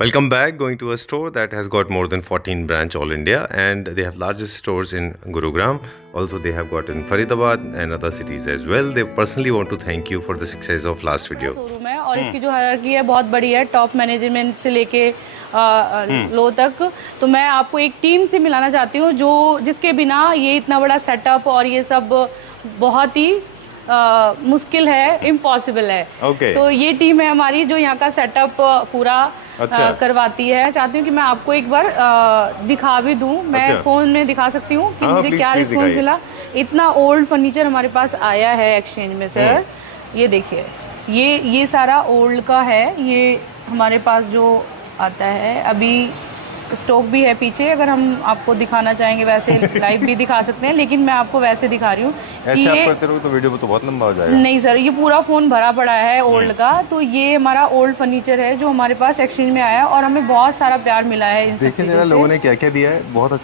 Welcome back. Going to a store that has got more than 14 branch all India, and they have largest stores in Gurugram. Also, they have got in Faridabad and other cities as well. They personally want to thank you for the success of last video. Showroom है और इसकी जो hierarchy है बहुत बड़ी है, top management से लेके लो तक। तो मैं आपको एक टीम से मिलाना चाहती हूँ जो जिसके बिना ये इतना बड़ा सेटअप और ये सब बहुत ही मुश्किल है, इम्पॉसिबल है। तो ये टीम है हमारी जो यहाँ का सेटअप पूरा करवाती है। चाहती हूँ कि मैं आपको एक बार दिखा भी दूँ। मैं फ़ोन में दिखा सकती हूँ कि मुझे क्या रिस्पॉन्स मिला। इतना ओल्ड फर्नीचर हमारे पास आया है एक्सचेंज में सर। ये देखिए, ये सारा ओल्ड का है। ये हमारे पास जो आता है अभी स्टॉक भी है पीछे, अगर हम आपको दिखाना चाहेंगे वैसे लाइव भी दिखा सकते हैं, लेकिन मैं आपको वैसे दिखा रही हूँ। ऐसे आप करते रहो तो वीडियो में तो बहुत लंबा हो जाएगा। नहीं सर, ये पूरा फ़ोन भरा पड़ा है ओल्ड का। तो ये हमारा ओल्ड फर्नीचर है जो हमारे पास एक्सचेंज में आया और हमें बहुत सारा प्यार मिला है इन सब चीज़ों से। लोगों ने क्या क्या दिया है, बहुत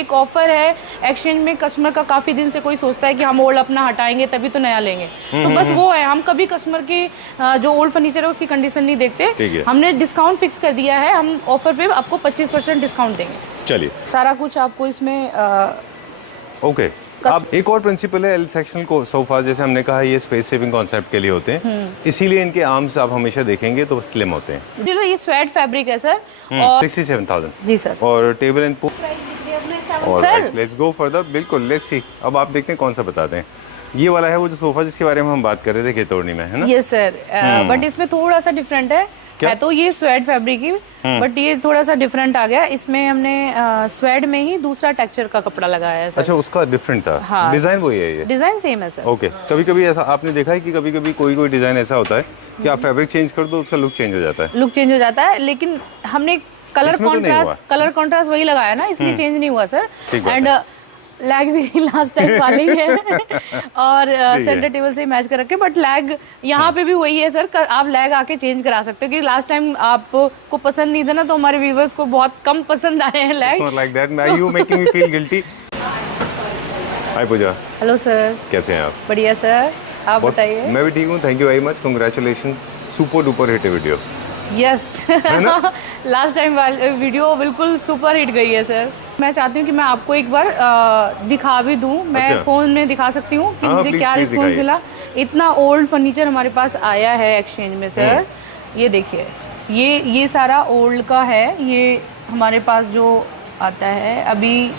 एक ऑफर है एक्सचेंज में। कस्टमर का काफ़ी दिन से कोई सोचता है कि हम ओल्ड अपना हटाएंगे तभी तो नया लेंगे, तो बस वो है। हम कभी कस्टमर की जो ओल्ड फर्नीचर है उसकी कंडीशन नहीं देखते। हमने डिस्काउंट फिक्स कर दिया है। हम ऑफर पे आपको 25% डिस्काउंट देंगे। चलिए, सारा कुछ आपको इसमें ओके। अब एक और प्रिंसिपल है एल सेक्शन को सोफा, जैसे हमने कहा ये स्पेस सेविंग कॉन्सेप्ट के लिए होते हैं, इसीलिए इनके आर्म्स आप हमेशा देखेंगे तो स्लिम होते हैं। चलो, ये स्वेट फैब्रिक है सर और 67,000 जी सर। और table and sir let's go further. बिल्कुल, लेट्स सी। अब आप देखते हैं कौन सा बताते हैं। ये वाला है वो जो सोफा जिसके बारे में हम बात कर रहे थे खेतौनी में, है ना? ये सर बट इसमें थोड़ा सा डिफरेंट है। है तो ये स्वेड फैब्रिक ही, बट ये थोड़ा सा डिफरेंट आ गया। इसमें हमने स्वेड में ही दूसरा टेक्सचर का कपड़ा लगाया है सर। अच्छा, उसका डिफरेंट था। हाँ, डिजाइन वही है, ये डिजाइन सेम है सर। ओके। कभी कभी ऐसा आपने देखा है कि कभी कभी कोई डिजाइन ऐसा होता है कि आप फैब्रिक चेंज कर दो उसका लुक चेंज हो जाता है। लुक चेंज हो जाता है, लेकिन हमने कलर कॉन्ट्रास्ट वही लगाया ना, इसलिए चेंज नहीं हुआ सर। एंड लैग भी लास्ट टाइम वाली है और सेंटर टेबल से मैच कर रखे, बट लैग यहाँ पे भी वही है सर। आप लैग आके चेंज करा सकते हो, क्योंकि लास्ट टाइम आपको पसंद नहीं था ना, तो हमारे व्यूवर्स को बहुत कम पसंद आए हैं lag. Like that, you making me feel guilty. Hi Pooja. Hello sir, कैसे हैं आप? बढ़िया सर, आप बताइए। मैं भी ठीक हूँ, thank you very much, congratulations, super duper hit video. Yes last time video बिल्कुल सुपर हिट गई है सर। मैं चाहती हूँ कि मैं आपको एक बार दिखा भी दूँ। मैं फ़ोन में दिखा सकती हूँ कि मुझे क्या रिस्पॉन्स मिला। इतना ओल्ड फर्नीचर हमारे पास आया है एक्सचेंज में सर। ये देखिए, ये सारा ओल्ड का है। ये हमारे पास जो आता है अभी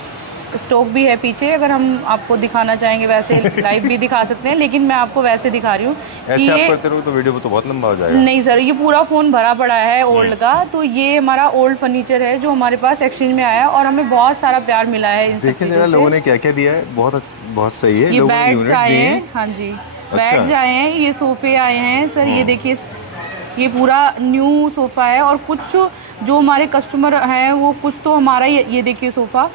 स्टॉक भी है पीछे, अगर हम आपको दिखाना चाहेंगे वैसे लाइव भी दिखा सकते हैं, लेकिन मैं आपको वैसे दिखा रही हूँ। ऐसे आप करते रहो तो वीडियो में तो बहुत लंबा हो जाएगा। नहीं सर, ये पूरा फ़ोन भरा पड़ा है ओल्ड का। तो ये हमारा ओल्ड फर्नीचर है जो हमारे पास एक्सचेंज में आया और हमें बहुत सारा प्यार मिला है इन सब चीज़ों से। लोगों ने क्या क्या दिया है, बहुत सही है। ये बैग्स आए हैं, हाँ जी, बैग्स आए हैं, ये सोफे आए हैं सर। ये देखिए, ये पूरा न्यू सोफ़ा है। और कुछ जो हमारे कस्टमर हैं वो कुछ तो हमारा ये देखिए सोफ़ा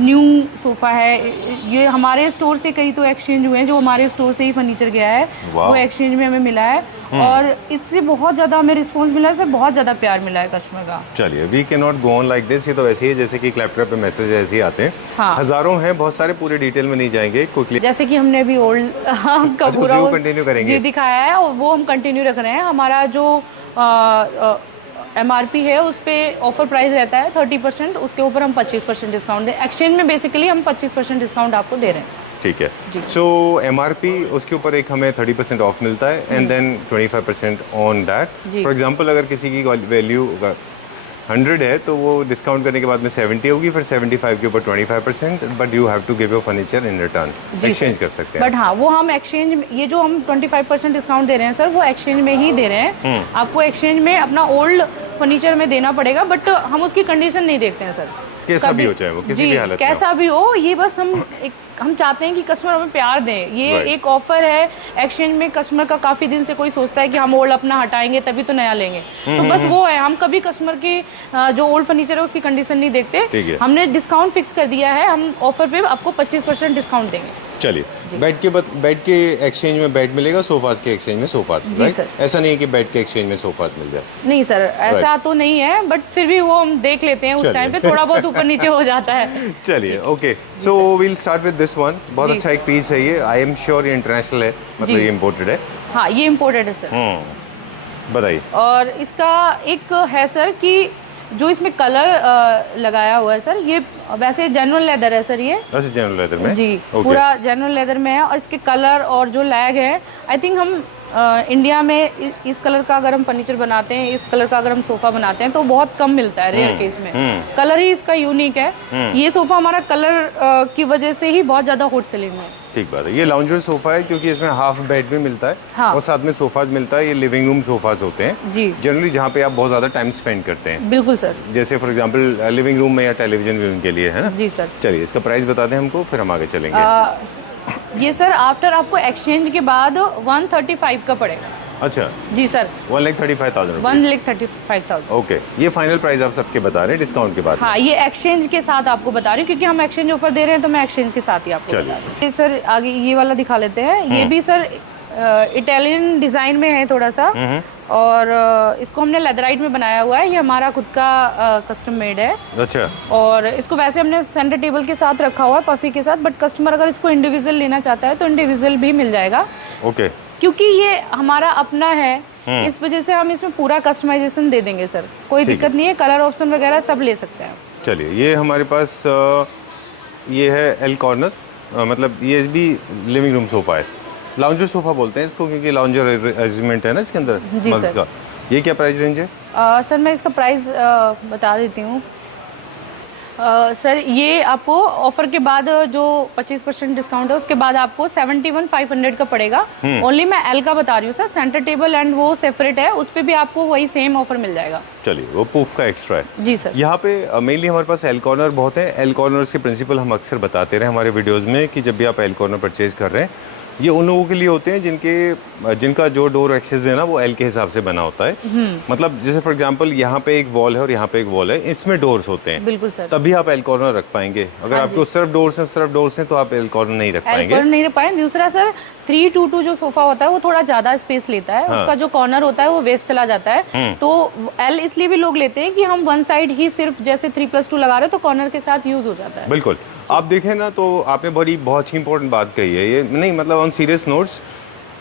न्यू सोफ़ा है। ये हमारे स्टोर से कई तो एक्सचेंज हुए हैं, जो हमारे स्टोर से ही फर्नीचर गया है वो एक्सचेंज में हमें मिला है। और इससे बहुत ज़्यादा हमें रिस्पांस मिला है सर, बहुत ज़्यादा प्यार मिला है कस्टमर का। चलिए, we can not go on like this. ये तो वैसे ही जैसे कि क्लैपटॉप पे मैसेज ऐसे ही आते हैं। हाँ, हज़ारों हैं, बहुत सारे, पूरे डिटेल में नहीं जाएंगे क्विकली। जैसे कि हमने अभी ओल्ड का पूरा कंटिन्यू करेंगे, जी दिखाया है, और वो हम कंटिन्यू रख रहे हैं। हमारा जो MRP है उस पर ऑफर प्राइस रहता है 30%, उसके ऊपर हम 25% डिस्काउंट दें। एक्सचेंज में बेसिकली हम 25% डिस्काउंट आपको दे रहे हैं। ठीक है। सो MRP उसके ऊपर एक हमें 30% ऑफ मिलता है and then 25% on that. For example, अगर किसी की वैल्यू 100 है तो वो डिस्काउंट करने के बाद में 70 होगी, फिर 75 के ऊपर 25%, but you have to give your furniture in return. Exchange कर सकते हैं, बट हाँ, वो हम एक्सचेंज, ये जो हम 25% डिस्काउंट दे रहे हैं सर, वो एक्सचेंज में ही दे रहे हैं। आपको एक्सचेंज में अपना ओल्ड फर्नीचर में देना पड़ेगा, बट हम उसकी कंडीशन नहीं देखते हैं सर। कैसा भी हो, चाहे वो किसी भी हालत में कैसा भी हो, ये बस हम चाहते हैं कि कस्टमर हमें प्यार दें। ये एक ऑफर है एक्सचेंज में। कस्टमर का काफ़ी दिन से कोई सोचता है कि हम ओल्ड अपना हटाएंगे तभी तो नया लेंगे, तो बस वो है। हम कभी कस्टमर की जो ओल्ड फर्नीचर है उसकी कंडीशन नहीं देखते। हमने डिस्काउंट फिक्स कर दिया है। हम ऑफर पे आपको 25% डिस्काउंट देंगे। चलिए, बेड के एक्सचेंज में बेड मिलेगा, सोफास के एक्सचेंज में सोफास, राइट? ऐसा नहीं है कि बेड के एक्सचेंज में सोफास मिल जाए। नहीं सर, ऐसा तो नहीं है, बट फिर भी वो हम देख लेते हैं। उस टाइम पे थोड़ा बहुत ऊपर नीचे हो जाता है। चलिए, okay, so we'll start with this one. बहुत अच्छा एक पीस है ये। आई एम श्योर ये इंटरनेशनल है, मतलब ये इम्पोर्टेड है। हाँ, ये इम्पोर्टेड है सर। बताइए। और इसका एक है सर कि जो इसमें कलर लगाया हुआ है सर, ये वैसे जनरल लेदर है सर ये। अच्छा, जनरल लेदर में जी, पूरा जनरल लेदर में है। और इसके कलर और जो लैग है, आई थिंक हम इंडिया में इस कलर का अगर हम फर्नीचर बनाते हैं, इस कलर का अगर हम सोफा बनाते हैं तो बहुत कम मिलता है रेयर केस में। कलर ही इसका यूनिक है। ये सोफा हमारा कलर की वजह से ही बहुत ज़्यादा हॉट सेलिंग है। ठीक बात है। ये लाउंजर सोफा है क्योंकि इसमें हाफ बेड भी मिलता है। हाँ। और साथ में सोफाज मिलता है। ये लिविंग रूम सोफाज होते हैं जी, जनरली, जहाँ पे आप बहुत ज़्यादा टाइम स्पेंड करते हैं। बिल्कुल सर। जैसे फॉर एग्जांपल लिविंग रूम में या टेलीविजन व्यूइंग के लिए, है ना? जी सर। चलिए इसका प्राइस बता दें हमको, फिर हम आगे चलेंगे। ये सर आफ्टर आपको एक्सचेंज के बाद 135 का पड़ेगा। अच्छा, जी सर। 1,35,000। 1,35,000। ओके, ये फाइनल प्राइस आप सबके बता रहे हैं डिस्काउंट के बाद? हाँ, ये एक्सचेंज के साथ आपको बता रही हूँ क्योंकि हम एक्सचेंज ऑफर दे रहे हैं, तो मैं एक्सचेंज के साथ ही आपको बता रही हूँ। सर आगे ये वाला दिखा लेते हैं। ये भी सर इटालियन डिजाइन में है थोड़ा सा, और इसको हमने लेदराइट में बनाया हुआ है। ये हमारा खुद का कस्टम मेड है। अच्छा। और इसको वैसे हमने सेंटर टेबल के साथ रखा हुआ है, पफी के साथ, बट कस्टमर अगर इसको इंडिविजुअल लेना चाहता है तो इंडिविजुअल भी मिल जाएगा। ओके। क्योंकि ये हमारा अपना है, इस वजह से हम इसमें पूरा कस्टमाइजेशन दे देंगे सर, कोई दिक्कत नहीं है। कलर ऑप्शन वगैरह सब ले सकते हैं। चलिए, ये हमारे पास ये है एल कॉर्नर, मतलब ये भी लिविंग रूम सोफा है। लाउंजर सोफा बोलते हैं इसको क्योंकि लाउंजर अरेंजमेंट है ना इसके अंदर मग्स का। ये क्या प्राइस रेंज है? सर मैं इसका प्राइस बता देती हूँ। सर ये आपको ऑफर के बाद जो 25% डिस्काउंट है उसके बाद आपको 71,500 का पड़ेगा। ओनली मैं एल का बता रही हूँ सर। सेंटर टेबल एंड वो सेपरेट है, उस पर भी आपको वही सेम ऑफर मिल जाएगा। चलिए, वो पूफ का एक्स्ट्रा है। जी सर। यहाँ पे मेनली हमारे पास एल कॉर्नर बहुत है। एल कॉर्नर्स के प्रिंसिपल हम अक्सर बताते रहे हमारे वीडियोज़ में कि जब भी आप एल कॉर्नर परचेज कर रहे हैं, ये उन लोगों के लिए होते हैं जिनका जो डोर एक्सेस है ना वो एल के हिसाब से बना होता है। मतलब जैसे फॉर एग्जांपल यहाँ पे एक वॉल है और यहाँ पे एक वॉल है, इसमें डोर्स होते हैं। बिल्कुल सर। तभी आप एल कॉर्नर रख पाएंगे। अगर आपके उस तरफ डोर्स हैं तो आप एल कॉर्नर नहीं रख पाएंगे। नहीं रख पाएंगे। दूसरा सर 322 जो सोफा होता है वो थोड़ा ज्यादा स्पेस लेता है। उसका जो कॉर्नर होता है वो वेस्ट चला जाता है। तो एल इसलिए भी लोग लेते हैं कि हम वन साइड ही सिर्फ जैसे 3+2 लगा रहे हो तो कॉर्नर के साथ यूज हो जाता है। बिल्कुल। आप देखें ना तो आपने बहुत ही इंपॉर्टेंट बात कही है। ये नहीं, मतलब ऑन सीरियस नोट्स,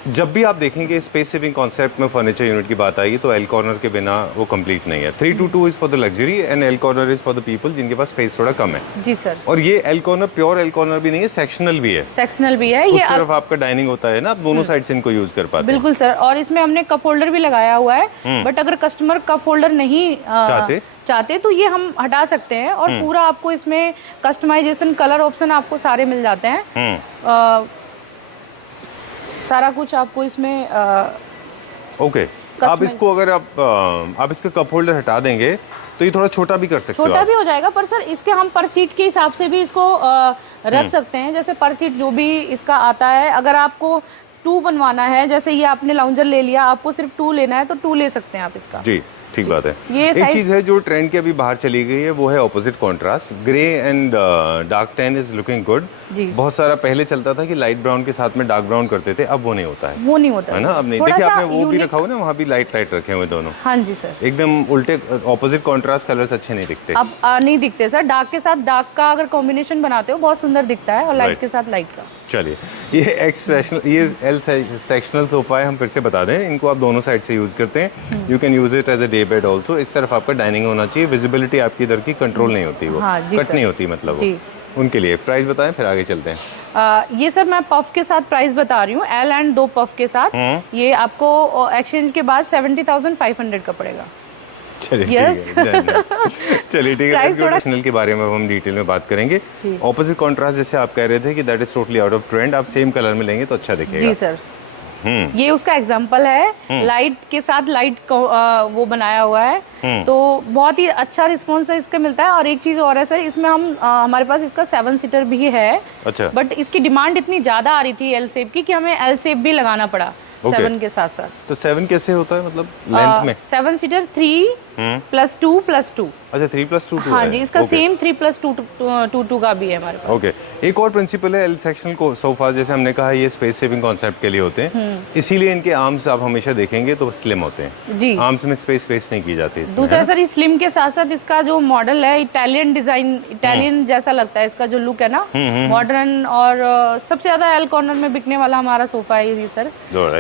जब भी आप देखेंगे स्पेस सेविंग कॉन्सेप्ट में फर्नीचर यूनिट की बात आएगी तो एल कॉर्नर के बिना वो कंप्लीट नहीं है। 322 is for the luxury and L corner is for the people जिनके पास स्पेस थोड़ा कम है। जी सर। और ये L corner pure L corner भी नहीं है, सेक्शनल भी है। सेक्शनल भी है। ये सिर्फ आपका डाइनिंग होता है ना, आप दोनों साइड से इनको यूज कर पाते हैं। बिल्कुल सर। और इसमें हमने कप होल्डर भी लगाया हुआ है, बट अगर कस्टमर कप होल्डर नहीं चाहते तो ये हम हटा सकते हैं। और पूरा आपको इसमें कस्टमाइजेशन, कलर ऑप्शन आपको सारे मिल जाते हैं। सारा कुछ आपको इसमें ओके। आप इसको अगर आप इसका कप होल्डर हटा देंगे तो ये थोड़ा छोटा भी कर सकते हो। छोटा भी हो जाएगा, पर सर इसके हम पर सीट के हिसाब से भी इसको रख सकते हैं। जैसे पर सीट जो भी इसका आता है, अगर आपको 2 बनवाना है, जैसे ये आपने लाउंजर ले लिया, आपको सिर्फ 2 लेना है तो 2 ले सकते हैं आप इसका। जी, ठीक बात है। ये एक चीज़ है जो ट्रेंड के अभी बाहर चली गई है, वो है opposite contrast. Grey and dark tan is looking good. बहुत सारा पहले चलता था कि लाइट ब्राउन के साथ में डार्क ब्राउन करते थे, अब वो नहीं होता है। वो नहीं होता है ना, अब नहीं। देखिए आपने वो भी रखा हुआ ना, वहाँ भी लाइट रखे हुए दोनों। हाँ जी सर। एकदम उल्टे ऑपोजिट कॉन्ट्रास्ट कलर्स अच्छे नहीं दिखते। अब नहीं दिखते सर। डार्क के साथ डार्क का अगर कॉम्बिनेशन बनाते हो बहुत सुंदर दिखता है, और लाइट के साथ लाइट का। चलिए, ये एल सेक्शनल सोफा है। हम फिर से बता दें, इनको आप दोनों साइड से यूज करते हैं। You can use it as a day bed also. इस तरफ आपका डाइनिंग होना चाहिए, विजिबिलिटी आपकी इधर की कंट्रोल नहीं होती, वो कट नहीं होती, मतलब वो उनके लिए। प्राइस बताएं फिर आगे चलते हैं। ये सर मैं पफ के साथ प्राइस बता रही हूँ, एल एंड 2 पफ के साथ। ये आपको एक्सचेंज के बाद 70,500 का पड़ेगा। चलिए ठीक है। ट्रेडिशनल के बारे में हम डिटेल में बात करेंगे। ऑपोजिट कॉन्ट्रास्ट जैसे आप कह रहे थे कि that is totally out of trend, आप सेम कलर में लेंगे तो अच्छा दिखेगा। जी सर। ये उसका एग्जाम्पल है। लाइट के साथ लाइट वो बनाया हुआ है, तो बहुत ही अच्छा रिस्पॉन्स है इसका मिलता है। और एक चीज और है सर, इसमें हम हमारे पास इसका 7 सीटर भी है। अच्छा। बट इसकी डिमांड इतनी ज्यादा आ रही थी एल शेप की कि हमें एल शेप भी लगाना पड़ा 7 के साथ साथ। तो 7 कैसे होता है, मतलब लेंथ में? 7 सीटर 3+2+2। अच्छा, 3+2 हाँ जी, इसका सेम 3+2 का भी है हमारे पास। ओके। एक और प्रिंसिपल है एल सेक्शन को सोफा, जैसे हमने कहा ये स्पेस सेविंग कॉन्सेप्ट के लिए होते हैं, इसीलिए इनके आर्म्स आप हमेशा देखेंगे तो स्लिम होते हैं। जी। आर्म्स में स्पेस वेस्ट नहीं की जाती। दूसरा सर, स्लिम के साथ साथ इसका जो मॉडल है इटालियन डिजाइन, इटालियन जैसा लगता है इसका जो लुक है ना, मॉडर्न। और सबसे ज्यादा एल कॉर्नर में बिकने वाला हमारा सोफा है ये सर।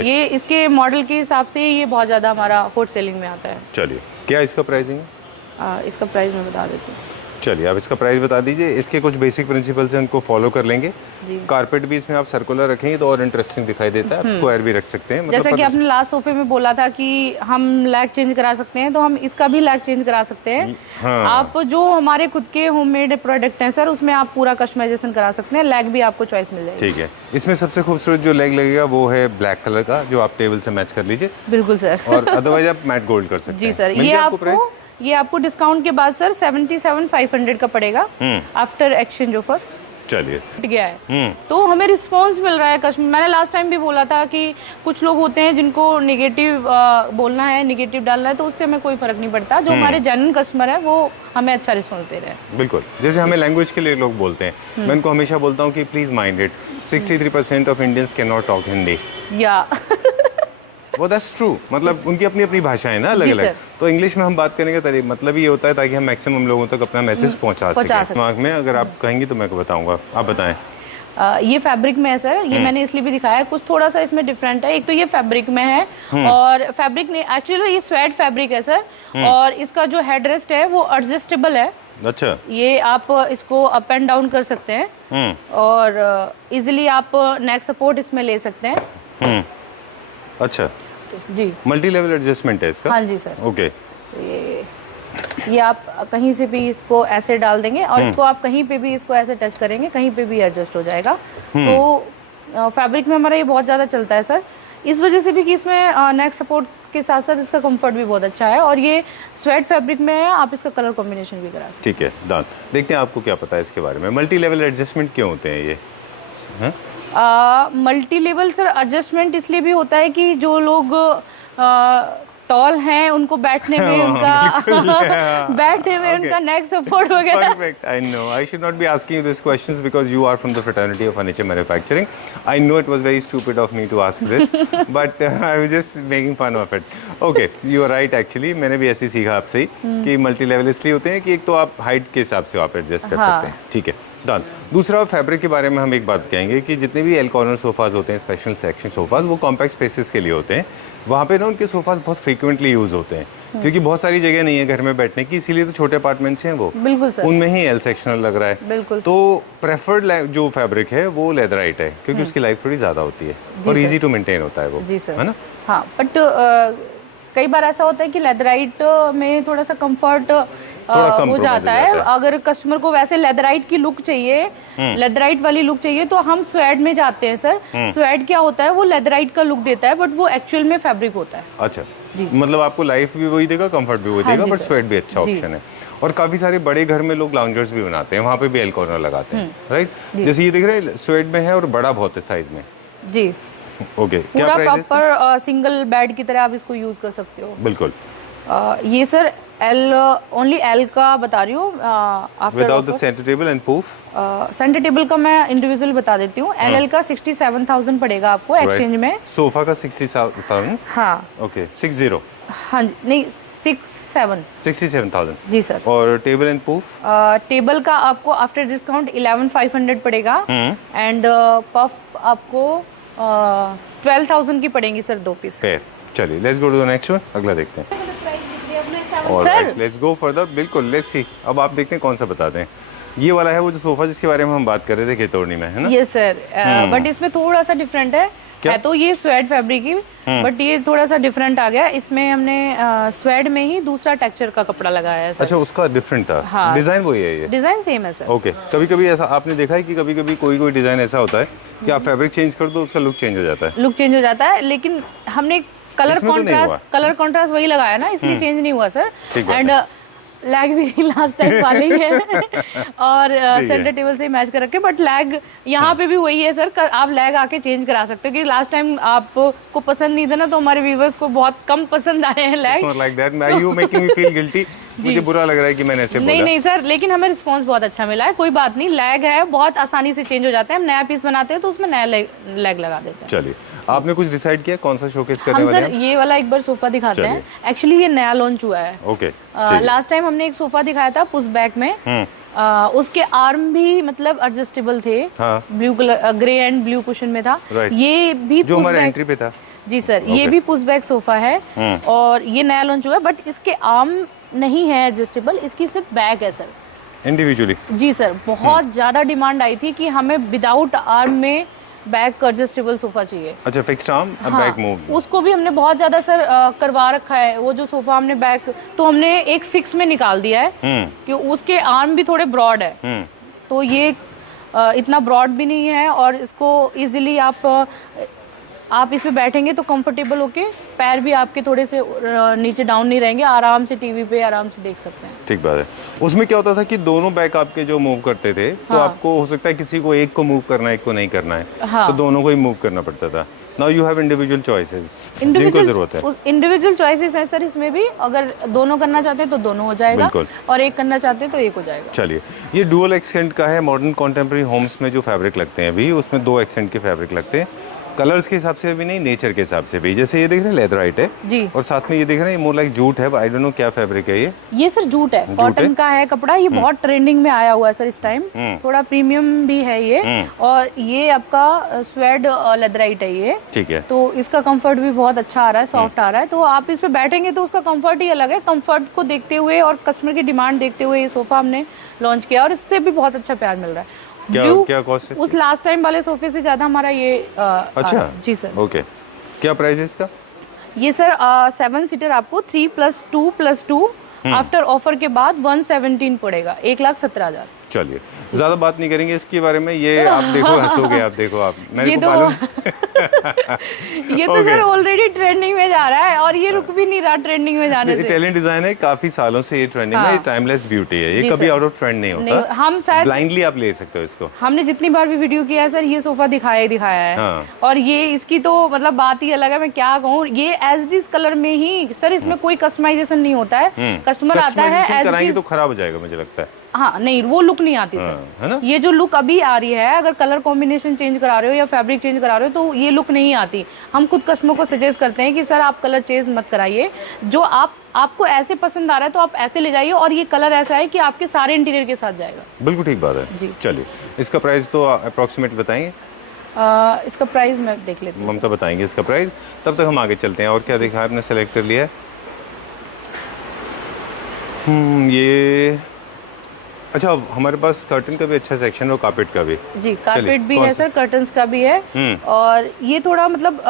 ये इसके मॉडल के हिसाब से ये बहुत ज्यादा हमारा हॉट सेलिंग में आता है। चलिए, क्या इसका प्राइसिंग है? इसका प्राइस मैं बता देती हूँ। चलिए आप इसका प्राइस बता दीजिए। इसके कुछ बेसिक प्रिंसिपल्स हैं, उनको फॉलो कर लेंगे। जी। कारपेट भी इसमें आप सर्कुलर रखेंगे तो और इंटरेस्टिंग दिखाई देता है। आप स्क्वायर भी रख सकते हैं, जैसा कि आपने लास्ट सोफे में बोला था कि हम लैग चेंज करा सकते हैं, तो हम इसका भी लैग चेंज करा सकते हैं। हाँ। आप जो हमारे खुद के होममेड प्रोडक्ट हैं सर, उसमें आप पूरा कस्टमाइजेशन करा सकते हैं। लैग भी आपको चॉइस मिल जाएगी। ठीक है। इसमें सबसे खूबसूरत जो लेग लगेगा वो है ब्लैक कलर का, जो आप टेबल से मैच कर लीजिए। बिल्कुल सर। और अदरवाइज आप मैट गोल्ड कर सकते जी हैं। सर, मिल ये गया आपको ये आपको डिस्काउंट के बाद सर 77,500 का पड़ेगा आफ्टर एक्सचेंज ऑफर। चलिए। हट गया है तो हमें रिस्पांस मिल रहा है कस्टमर। मैंने लास्ट टाइम भी बोला था कि कुछ लोग होते हैं जिनको नेगेटिव बोलना है, नेगेटिव डालना है, तो उससे हमें कोई फर्क नहीं पड़ता। जो हमारे जेन्युइन कस्टमर है वो हमें अच्छा रिस्पांस दे रहे हैं। बिल्कुल। जैसे हमें लैंग्वेज के लिए लोग बोलते हैं, मैं उनको हमेशा बोलता हूँ कि please mind it, 63% of Indians can not talk Hindi. या वो दैट्स ट्रू। मतलब उनकी अपनी अपनी भाषा है ना, अलग अलग। तो इंग्लिश में हम बात करने का तरीका मतलब ये होता है ताकि हम मैक्सिमम लोगों तक अपना मैसेज पहुंचा सकें। दिमाग में अगर आप कहेंगे तो मैं बताऊंगा। आप बताएं। ये फैब्रिक में है सर। ये मैंने इसलिए भी दिखाया है, कुछ थोड़ा सा इसमें डिफरेंट है। एक तो ये फैब्रिक में है, और फैब्रिक ने एक्चुअली ये स्वेट फैब्रिक है सर, और इसका जो हेडरेस्ट है वो एडजस्टेबल है। अच्छा। ये आप इसको अप एंड डाउन कर सकते हैं, और इजीली आप नेक सपोर्ट इसमें ले सकते हैं। अच्छा जी। मल्टी लेवल एडजस्टमेंट है इसका? हाँ जी सर। ओके। तो ये आप कहीं से भी इसको ऐसे डाल देंगे, और इसको आप कहीं पे भी इसको ऐसे टच करेंगे, कहीं पे भी एडजस्ट हो जाएगा। तो फैब्रिक में हमारा ये बहुत ज़्यादा चलता है सर, इस वजह से भी कि इसमें नेक सपोर्ट के साथ साथ इसका कंफर्ट भी बहुत अच्छा है, और ये स्वेट फैब्रिक में है। आप इसका कलर कॉम्बिनेशन भी करा सकते हैं। ठीक है, डन। देखते हैं आपको क्या पता है इसके बारे में। मल्टी लेवल एडजस्टमेंट क्यों होते हैं ये? मल्टी लेवल सर एडजस्टमेंट इसलिए भी होता है कि जो लोग टॉल हैं उनको बैठने में उनका नेक सपोर्ट वगैरह। Perfect. I know. I should not be asking you these questions because you are from the fraternity of furniture manufacturing. I know it was very stupid of me to ask this, but I was just making fun of it. Okay, you are right actually. मैंने भी ऐसे सीखा आपसे ही कि multi level इसलिए होते हैं कि एक तो आप हाइट के हिसाब से आप एडजस्ट कर सकते हैं। ठीक है, डन। दूसरा, फैब्रिक के बारे में हम एक बात कहेंगे कि जितने भी एल कॉर्नर सोफाज होते हैं, स्पेशल सेक्शन सोफाज, वो कॉम्पैक्ट स्पेसेस के लिए होते हैं। वहाँ पे ना उनके सोफाज बहुत फ्रीक्वेंटली यूज होते हैं, क्योंकि बहुत सारी जगह नहीं है घर में बैठने की, इसीलिए तो छोटे अपार्टमेंट्स हैं वो। बिल्कुल सर। उनमें ही एल सेक्शनल लग रहा है। बिल्कुल। तो प्रेफर्ड जो फैब्रिक है वो लेदराइट है, क्योंकि उसकी लाइफ थोड़ी ज़्यादा होती है और ईजी टू मेंटेन होता है वो। जी सर। है ना? हाँ, बट कई बार ऐसा होता है कि लेदराइट में थोड़ा सा कंफर्ट हो जाता है। अगर कस्टमर को वैसे लेदराइट की लुक चाहिए, लेदराइट वाली लुक चाहिए, तो हम स्वेड में जाते हैं सर। स्वेड क्या होता है, वो लेदराइट का लुक देता है, बट वो एक्चुअल में फैब्रिक होता है। अच्छा जी। मतलब आपको लाइफ भी वही देगा, कंफर्ट भी वही देगा, बट स्वेड भी अच्छा ऑप्शन है। और काफी सारे बड़े घर में लोग लाउंजर्स भी बनाते हैं, वहाँ पे भी एल कॉर्नर लगाते हैं, राइट? जैसे ये दिख रहा है स्वेड में है और बड़ा बहुत है साइज में। जी। ओके। क्या पूरा प्राइस है? प्रॉपर सिंगल बेड की तरह आप इसको यूज कर सकते हो। बिल्कुल। ये सर एल, ओनली एल का बता रही हूँ। Without the centre table and pouf. Centre table का मैं इंडिविजुअल बता देती हूँ। एल का 67,000 पड़ेगा आपको एक्सचेंज में। सोफा का 60,000? हाँ। ओके, 60? हाँ जी, नहीं 67,000 जी सर। और टेबल एंड पूफ? टेबल का आपको आफ्टर डिस्काउंट 11,500 पड़ेगा, एंड पफ आपको 12,000 की पड़ेंगी सर, 2 पीस। चलिए, let's go to the next one. अगला देखते हैं। Alright, let's go for the, बिल्कुल, लेट्स सी। अब आप देखते हैं कौन सा बताते हैं। ये वाला है वो जो सोफा जिसके बारे में हम बात कर रहे थे खेतौनी में, है ना? यस सर, बट इसमें थोड़ा सा डिफरेंट है। है तो ये स्वेड फैब्रिक ही, बट ये थोड़ा सा डिफरेंट आ गया। इसमें हमने स्वेड में ही दूसरा टेक्सचर का कपड़ा लगाया है सर। अच्छा, उसका डिफरेंट था। हाँ। डिजाइन वही है? ये डिजाइन सेम है सर। ओके। कभी कभी ऐसा आपने देखा है कि कभी कभी कोई डिजाइन ऐसा होता है कि आप फैब्रिक चेंज कर दो, उसका लुक चेंज हो जाता है। लुक चेंज हो जाता है, लेकिन हमने कलर कॉन्ट्रास्ट वही लगाया ना, इसलिए चेंज नहीं हुआ सर। एंड लैग भी लास्ट टाइम वाली है और सेंटर टेबल से मैच कर रखे, बट लैग यहाँ पे भी वही है सर। आप लैग आके चेंज करा सकते हो, कि लास्ट टाइम आपको पसंद नहीं था ना, तो हमारे व्यूवर्स को बहुत कम पसंद आए हैं lag. Like that, you making me feel guilty. मुझे बुरा लग रहा है कि मैंने ऐसे बोला। नहीं सर, लेकिन हमें रिस्पांस बहुत अच्छा मिला है। कोई बात नहीं, लैग है, बहुत आसानी से चेंज हो जाता है। हम नया पीस बनाते हैं तो उसमें नया लैग लगा देते हैं। चलिए, आपने कुछ डिसाइड किया कौन सा शोकेस करने वाले हैं? हम सर ये वाला एक बार सोफा दिखाते हैं। एक्चुअली ये नया लॉन्च हुआ है। ओके। लास्ट टाइम हमने एक सोफा दिखाया था पुश बैक में। उसके आर्म भी मतलब एडजस्टेबल थे। Blue colour, grey and blue cushion में था। ये भी जो हमारे एंट्री पे था। जी सर, ये भी पुश बैक सोफा है और ये नया लॉन्च हुआ है, बट इसके आर्म नहीं है एडजस्टेबल, इसकी सिर्फ बैक है सर। इंडिविजुअली? जी सर, बहुत ज़्यादा डिमांड आई थी कि हमें विदाउट आर्म में बैक एडजस्टेबल सोफ़ा चाहिए। अच्छा, फिक्स्ड आर्म, अब बैक मूव। उसको भी हमने बहुत ज़्यादा सर करवा रखा है। वो जो सोफ़ा हमने बैक तो हमने एक फिक्स में निकाल दिया है कि उसके आर्म भी थोड़े ब्रॉड है, तो ये इतना ब्रॉड भी नहीं है और इसको इजीली आप इस पे बैठेंगे तो कंफर्टेबल होके पैर भी आपके थोड़े से नीचे डाउन नहीं रहेंगे, आराम से टीवी पे आराम से देख सकते हैं। ठीक बात है। उसमें क्या होता था कि दोनों बैक आपके जो मूव करते थे तो आपको हो सकता है किसी को एक को मूव करना है, एक को नहीं करना है, तो दोनों को ही मूव करना पड़ता था। Now you have individual choices, जिनको जरूरत है। इंडिविजुअल चॉइसेस है सर इसमें भी, अगर दोनों करना चाहते हैं तो दोनों हो जाएगा और एक करना चाहते हैं तो एक हो जाएगा। चलिए, ये डुअल एक्सेंट का है। मॉडर्न कॉन्टेम्प्रेरी होम्स में जो फैब्रिक लगते हैं अभी, उसमें 2 एक्सेंट के फैब्रिक लगते हैं, कलर्स के हिसाब से भी नहीं, नेचर के हिसाब से भी। जैसे ये देख रहे हैं लेदराइट है जी, और साथ में ये देख रहे हैं मोर लाइक जूट है। आई डोंट नो क्या फैब्रिक है ये सर जूट है, कॉटन का है कपड़ा। ये बहुत ट्रेंडिंग में आया हुआ है सर इस टाइम, थोड़ा प्रीमियम भी है ये। और ये आपका स्वेड लेदराइट है ये, ठीक है। तो इसका कंफर्ट भी बहुत अच्छा आ रहा है, सॉफ्ट आ रहा है। तो आप इस पे बैठेंगे तो उसका कंफर्ट ही अलग है। कंफर्ट को देखते हुए और कस्टमर की डिमांड देखते हुए ये सोफा हमने लॉन्च किया और इससे भी बहुत अच्छा प्यार मिल रहा है। क्या कॉस्ट है? उस लास्ट टाइम वाले सोफे से ज्यादा हमारा ये अच्छा जी सर। ओके, क्या प्राइस है इसका? ये सर 7 सीटर आपको 3+2+2 आफ्टर ऑफर के बाद 117 पड़ेगा, 1,17,000। चलिए, ज्यादा बात नहीं करेंगे इसके बारे में। ये आप देखो, हंसोगे आप, देखो आप, मेरे को मालूम। ये तो सर ऑलरेडी ट्रेंडिंग में जा रहा है और ये रुक भी नहीं रहा ट्रेंडिंग में जाने से। इटालियन डिजाइन है, काफी सालों से ये ट्रेंडिंग में, टाइमलेस ब्यूटी है, ये कभी आउट ऑफ ट्रेंड नहीं होता। हम शायद ब्लाइंडली आप ले सकते हो इसको। हमने जितनी बार भी वीडियो किया है सर, ये सोफा दिखाया है और ये इसकी तो मतलब बात ही अलग है। मैं क्या कहूँ, ये एज इज कलर में ही सर, इसमें कोई कस्टमाइजेशन नहीं होता है। कस्टमर आता है एज इज तो खराब हो जाएगा मुझे लगता है। हाँ नहीं, वो लुक नहीं आती सर, है ना? ये जो लुक अभी आ रही है, अगर कलर कॉम्बिनेशन चेंज करा रहे हो या फैब्रिक चेंज करा रहे हो तो ये लुक नहीं आती। हम खुद कस्टमर को सजेस्ट करते हैं कि सर आप कलर चेंज मत कराइए, जो आपको ऐसे पसंद आ रहा है तो आप ऐसे ले जाइए और ये कलर ऐसा है कि आपके सारे इंटीरियर के साथ जाएगा। बिल्कुल ठीक बात है जी। चलिए, इसका प्राइस तो अप्रोक्सीमेट बताएंगे? इसका प्राइस मैं देख लेती हूँ, ममता बताएंगे इसका प्राइस। तब तक हम आगे चलते हैं। और क्या देखा आपने, सेलेक्ट कर लिया है? ये अच्छा, हमारे पास कर्टन का भी अच्छा सेक्शन है और कारपेट का भी। जी, कारपेट भी है सर, कर्टन्स का भी है। और ये थोड़ा मतलब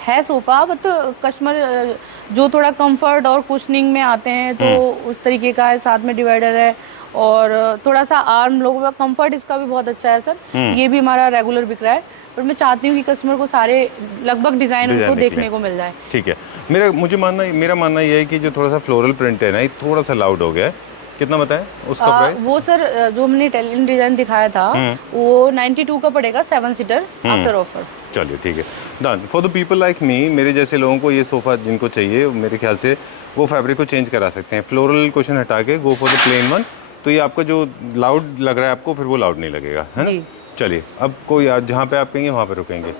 है सोफा, बट कस्टमर जो थोड़ा कंफर्ट और कुशनिंग में आते हैं तो उस तरीके का है। साथ में डिवाइडर है और थोड़ा सा आर्म लोगों का कंफर्ट इसका भी बहुत अच्छा है सर। ये भी हमारा रेगुलर बिक रहा है, पर मैं चाहती हूँ कि कस्टमर को सारे लगभग डिजाइन उनको देखने को मिल जाए। ठीक है। मेरा मानना ये है कि जो थोड़ा सा फ्लोरल प्रिंट है ना, ये थोड़ा सा लाउड हो गया है। कितना बताएं उसका प्राइस? वो सर जो हमने इटालियन डिजाइन दिखाया था वो 92 का पड़ेगा, 7 सीटर आफ्टर ऑफर। चलिए ठीक है, done. For the people like me, मेरे जैसे लोगों को ये सोफा जिनको चाहिए, मेरे ख्याल से वो फैब्रिक को चेंज करा सकते हैं। फ्लोरल क्वेश्चन हटा के go for the plain one, तो ये आपका जो लाउड लग रहा है आपको, फिर वो लाउड नहीं लगेगा, है ना? चलिए, अब कोई जहाँ पे आप कहेंगे वहाँ पे रुकेंगे।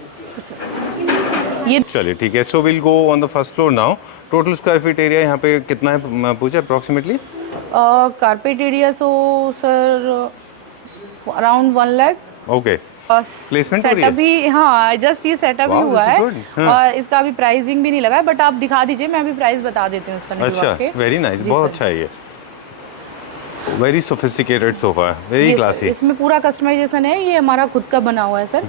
ये चलिए ठीक है। So will go on the first floor now. Total square feet area यहाँ पे कितना है पूछा approximately? Carpet area so sir around 1 lakh. Okay. Placement setup भी, हाँ जस्ट ये सेटअप ही हुआ है और इसका अभी प्राइसिंग भी नहीं लगा है, बट आप दिखा दीजिए, मैं अभी प्राइस बता देती हूँ इसका। अच्छा, वेरी नाइस, बहुत अच्छा है ये, वेरी सोफिस्टिकेटेड सोफा है, वेरी क्लासी। इसमें पूरा कस्टमाइजेशन है, ये हमारा खुद का बना हुआ है सर।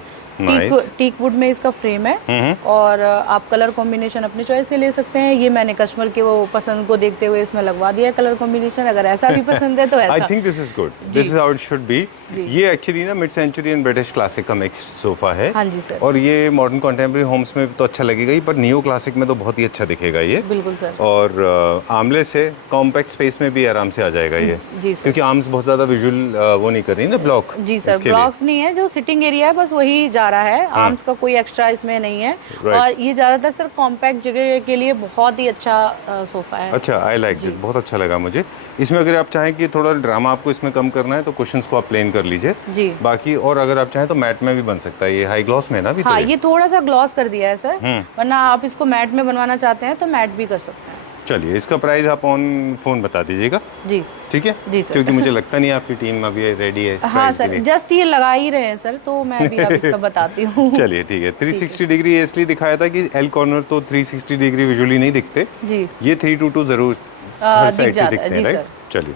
टीक वुड में इसका फ्रेम है और आप कलर कॉम्बिनेशन अपने चॉइस से ले सकते हैं। ये मैंने कस्टमर के वो पसंद को देखते हुए इसमें लगवा दिया है कलर कॉम्बिनेशन, अगर ऐसा भी पसंद है तो ऐसा। I think this is good, this is how it should be. ये एक्चुअली ना mid century and British classic का मिक्स सोफा है। हाँ जी सर। और ये मॉडर्न कंटेम्प्रेरी होम्स में तो अच्छा लगेगा ही, पर नियो क्लासिक में तो बहुत ही अच्छा दिखेगा ये। बिल्कुल सर। और आर्मलेस से कॉम्पैक्ट स्पेस में भी आराम से आ जाएगा ये। जी सर। क्योंकि आर्म्स बहुत ज्यादा विजुअल वो नहीं कर रही ना, ब्लॉक। जी सर, ब्लॉक्स नहीं है, जो सिटिंग एरिया है बस वही जा रहा है, आर्म्स का कोई एक्स्ट्रा इसमें नहीं है। और ये ज्यादातर सर कॉम्पैक्ट जगह के लिए बहुत ही अच्छा सोफा है। अच्छा, आई लाइक इट, बहुत अच्छा लगा मुझे। इसमें अगर आप चाहें कि थोड़ा ड्रामा आपको इसमें कम करना है तो कुशन्स को आप प्लेन कर लीजिए जी। बाकी और अगर आप चाहें तो मैट में भी बन सकता है। ये हाई ग्लॉस में ना भी, हाँ ये थोड़ा सा ग्लॉस कर दिया है सर, वरना आप इसको मैट में बनवाना चाहते हैं तो मैट भी कर सकते हैं। चलिए, इसका प्राइस आप ऑन फोन बता दीजिएगा जी, ठीक है जी सर। क्योंकि मुझे लगता नहीं आपकी टीम अभी रेडी है। हाँ सर, जस्ट ये लगा ही रहे हैं सर, तो मैं अभी आप इसका बताती हूँ। चलिए ठीक है। 360 डिग्री इसलिए दिखाया था कि एल कॉर्नर तो 360 डिग्री विजुअली नहीं दिखते जी। ये 322 जरूर हर दिख साइड से जाता दिखते है। हैं, जी राइट? सर। चलिए,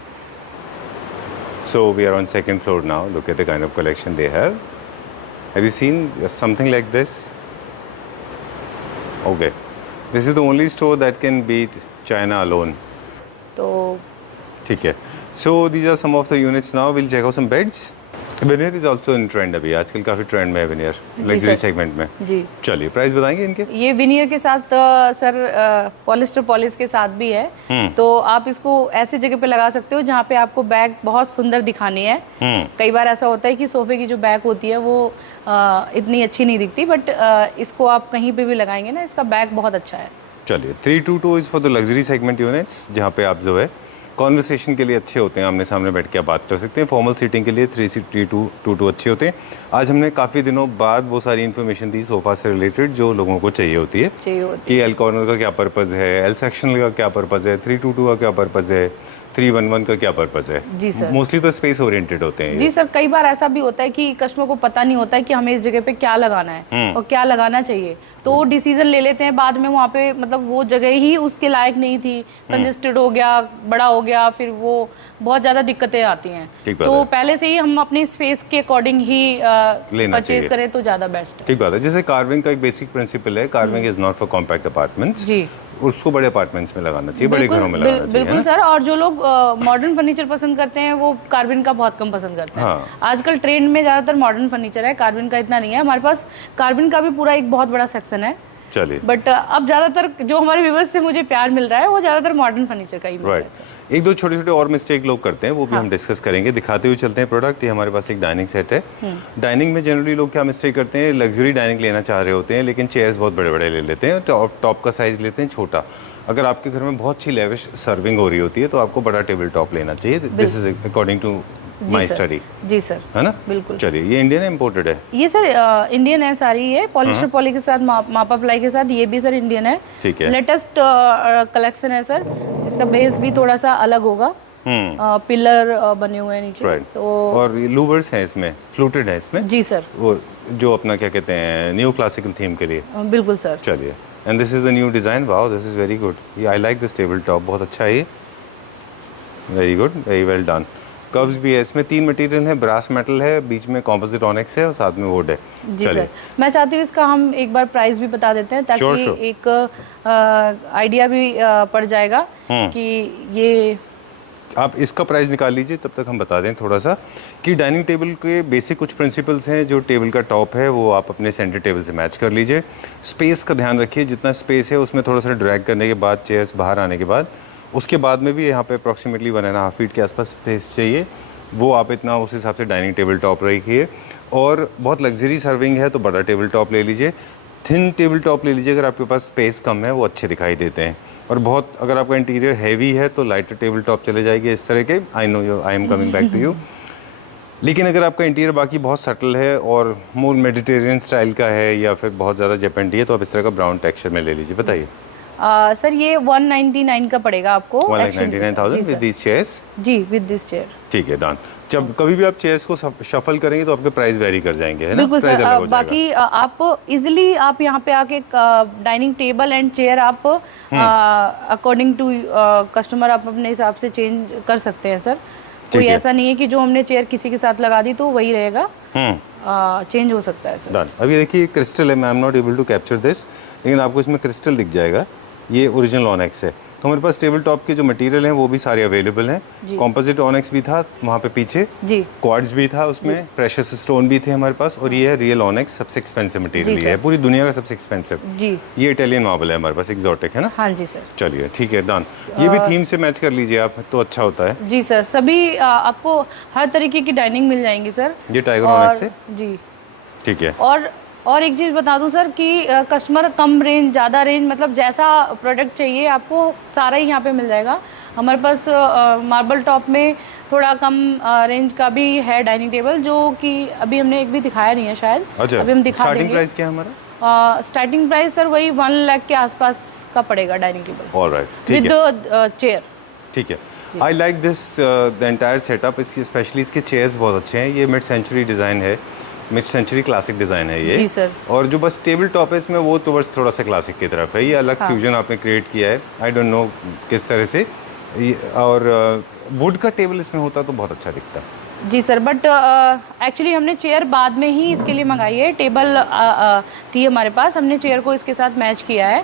so we are on second floor now, look at the kind of collection they have you seen something like this? Okay, this is the only store that can beat China alone. तो ठीक है, so these are some of the units now, will check out some beds. Veneer is also in trend, अभी आजकल काफ़ी trend में है veneer, luxury sir. Segment में। जी, चलिए, प्राइस बताएंगे इनके? ये विनियर के साथ सर पॉलिस्टर पॉलिश के साथ भी है, तो आप इसको ऐसी जगह पे लगा सकते हो जहाँ पे आपको बैग बहुत सुंदर दिखानी है। कई बार ऐसा होता है कि सोफे की जो बैग होती है वो इतनी अच्छी नहीं दिखती, बट इसको आप कहीं पे भी लगाएंगे ना, इसका बैग बहुत अच्छा है। चलिए, 322 is for the luxury segment units, जहाँ पे आप जो है कॉन्वर्सेशन के लिए अच्छे होते हैं, आमने सामने बैठ के आप बात कर सकते हैं। फॉर्मल सीटिंग के लिए 322 अच्छे होते हैं। आज हमने काफ़ी दिनों बाद वो सारी इन्फॉर्मेशन दी सोफ़ा से रिलेटेड जो लोगों को चाहिए होती है, कि एल कॉर्नर का क्या पर्पज़ है, एल सेक्शन का क्या पर्पज़ है, 322 का क्या पर्पज़ है, 311 का क्या पर्पज़ है। जी सर। मोस्टली तो स्पेस ओरिएंटेड होते हैं। जी सर, कई बार ऐसा भी होता है कि कस्टमर को पता नहीं होता है कि हमें इस जगह पे क्या लगाना है और क्या लगाना चाहिए, तो वो डिसीजन ले लेते हैं बाद में, वहाँ पे मतलब वो जगह ही उसके लायक नहीं थी, कंजेस्टेड हो गया, बड़ा हो गया, फिर वो बहुत ज़्यादा दिक्कतें आती हैं। तो पहले से ही हम अपनी स्पेस के अकॉर्डिंग ही परचेज करें तो ज़्यादा बेस्ट है। ठीक बात है। जैसे कार्विंग का एक बेसिक प्रिंसिपल है, carving is not for compact apartments. जी, उसको बड़े अपार्टमेंट्स में लगाना चाहिए, बड़े घरों में लगाना चाहिए। बिल्कुल सर, और जो लोग मॉडर्न फर्नीचर पसंद करते हैं वो कार्बिन का बहुत कम पसंद करते हैं। हाँ। आजकल ट्रेंड में ज़्यादातर मॉडर्न फर्नीचर है, कार्बिन का इतना नहीं है। हमारे पास कार्बिन का भी पूरा एक बहुत बड़ा सेक्शन है। चलिए, बट अब ज़्यादातर जो हमारे व्यूवर्स से मुझे प्यार मिल रहा है वो ज़्यादातर मॉडर्न फर्नीचर का ही मिल रहा है सर। एक दो छोटे छोटे और मिस्टेक लोग करते हैं, वो भी हम डिस्कस करेंगे। दिखाते हुए चलते हैं प्रोडक्ट। ये हमारे पास एक डाइनिंग सेट है। डाइनिंग में जनरली लोग क्या मिस्टेक करते हैं, लग्जरी डाइनिंग लेना चाह रहे होते हैं लेकिन चेयर्स बहुत बड़े बड़े ले लेते हैं, टॉप का साइज़ लेते हैं छोटा। अगर आपके घर में बहुत अच्छी लेविश सर्विंग हो रही होती है तो आपको बड़ा टेबल टॉप लेना चाहिए। This is according to my study. जी सर, है ना? बिल्कुल। चलिए, ये इंडियन है इम्पोर्टेड है? ये सर इंडियन है सारी, ये पॉलिस्टर पॉली के साथ मापा प्लाई के साथ, ये भी सर इंडियन है। ठीक है, लेटेस्ट कलेक्शन है सर। इसका बेस भी थोड़ा सा अलग होगा, पिलर बने हुए हैं नीचे। तो और ये लूवर्स हैं इसमें, फ्लूटेड है इसमें। जी सर, वो जो अपना क्या कहते हैं, न्यू क्लासिकल थीम के लिए। बिल्कुल सर। चलिए, and this is the new design. Wow, this is very good. I like this table top, बहुत अच्छा है ये। Very good, very well done. Curves भी है इसमें, 3 मटेरियल है, ब्रास मेटल है, बीच में कॉम्पोजिट ऑनिक्स है और साथ में वुड है। जी सर, मैं चाहती हूँ इसका हम एक बार प्राइस भी बता देते हैं ताकि एक आइडिया भी पड़ जाएगा कि ये। आप इसका प्राइस निकाल लीजिए, तब तक हम बता दें थोड़ा सा कि डाइनिंग टेबल के बेसिक कुछ प्रिंसिपल्स हैं। जो टेबल का टॉप है वो आप अपने सेंटर टेबल से मैच कर लीजिए। स्पेस का ध्यान रखिए, जितना स्पेस है उसमें थोड़ा सा ड्रैग करने के बाद, चेयर्स बाहर आने के बाद, उसके बाद में भी यहाँ पे अप्रॉक्सीमेटली 1.5 फीट के आसपास स्पेस चाहिए, वो आप इतना उस हिसाब से डाइनिंग टेबल टॉप रखिए। और बहुत लग्जरी सर्विंग है तो बड़ा टेबल टॉप ले लीजिए, थिन टेबल टॉप ले लीजिए अगर आपके पास स्पेस कम है, वो अच्छे दिखाई देते हैं। और बहुत अगर आपका इंटीरियर हैवी है तो लाइटर टेबल टॉप चले जाएगी इस तरह के। I know you, I am coming back to you. लेकिन अगर आपका इंटीरियर बाकी बहुत सटल है और मोर मेडिटेरियन स्टाइल का है या फिर बहुत ज़्यादा जेपेंडी है तो आप इस तरह का ब्राउन टेक्सचर में ले लीजिए। बताइए सर, ये 199 का पड़ेगा आपको। 1,99,000 विद दिस चेयर्स। जी, विद दिस चेयर। ठीक है, डन। जब कभी भी आप चेयर्स को शफल करेंगे तो आपके प्राइस वेरी कर जाएंगे, है ना? बिल्कुल सर। बाकी आप इजीली आप यहाँ पे आके डाइनिंग टेबल एंड चेयर आप अकॉर्डिंग टू कस्टमर आप अपने हिसाब से चेंज कर सकते हैं सर। कोई ऐसा नहीं है कि जो हमने चेयर किसी के साथ लगा दी तो वही रहेगा, चेंज हो सकता है सर। डन। अभी देखिए क्रिस्टल है, मैं am not able to capture this, लेकिन आपको इसमें क्रिस्टल दिख जाएगा। ये ओरिजिनल ऑनेक्स है। तो हमारे पास टेबल टॉप के जो मटेरियल हैं वो भी सारे अवेलेबल हैं। कॉम्पोजिट ऑनेक्स भी था वहाँ पे पीछे, जी, क्वार्ट्ज भी था उसमें, प्रेशियस स्टोन भी थे हमारे पास, और ये है रियल ऑनेक्स, सबसे एक्सपेंसिव मटेरियल है, पूरी दुनिया का सबसे एक्सपेंसिव। जी, ये इटालियन मार्बल है हमारे पास, एक्सोटिक है ना? हाँ जी सर। चलिए ठीक है, डन। ये भी थीम से मैच कर लीजिए आप तो अच्छा होता है। जी सर, सभी आपको हर तरीके की डाइनिंग मिल जाएंगी सर। ये टाइगर ऑनेक्स है जी, ठीक है। और एक चीज़ बता दूं सर कि कस्टमर कम रेंज, ज़्यादा रेंज, मतलब जैसा प्रोडक्ट चाहिए आपको सारा ही यहाँ पे मिल जाएगा। हमारे पास मार्बल टॉप में थोड़ा कम रेंज का भी है डाइनिंग टेबल, जो कि अभी हमने एक भी दिखाया नहीं है शायद। अच्छा, अभी हम दिखा देंगे। स्टार्टिंग प्राइस क्या है हमारा? स्टार्टिंग प्राइस सर वही 1 लाख के आसपास का पड़ेगा dining table. Alright, with chair. ठीक है। I like this the entire setup. इसकी स्पेशली इसके चेयर्स बहुत अच्छे हैं। ये मिड सेंचुरी डिज़ाइन है, मिड सेंचुरी क्लासिक डिज़ाइन है ये। जी सर। और जो बस टेबल टॉप है इसमें वो तो बस थोड़ा सा क्लासिक की तरफ है। ये अलग फ्यूजन आपने क्रिएट किया है, आई डोंट नो किस तरह से। और वुड का टेबल इसमें होता तो बहुत अच्छा दिखता। जी सर, बट एक्चुअली हमने चेयर बाद में ही इसके लिए मंगाई है। टेबल थी हमारे पास, हमने चेयर को इसके साथ मैच किया है।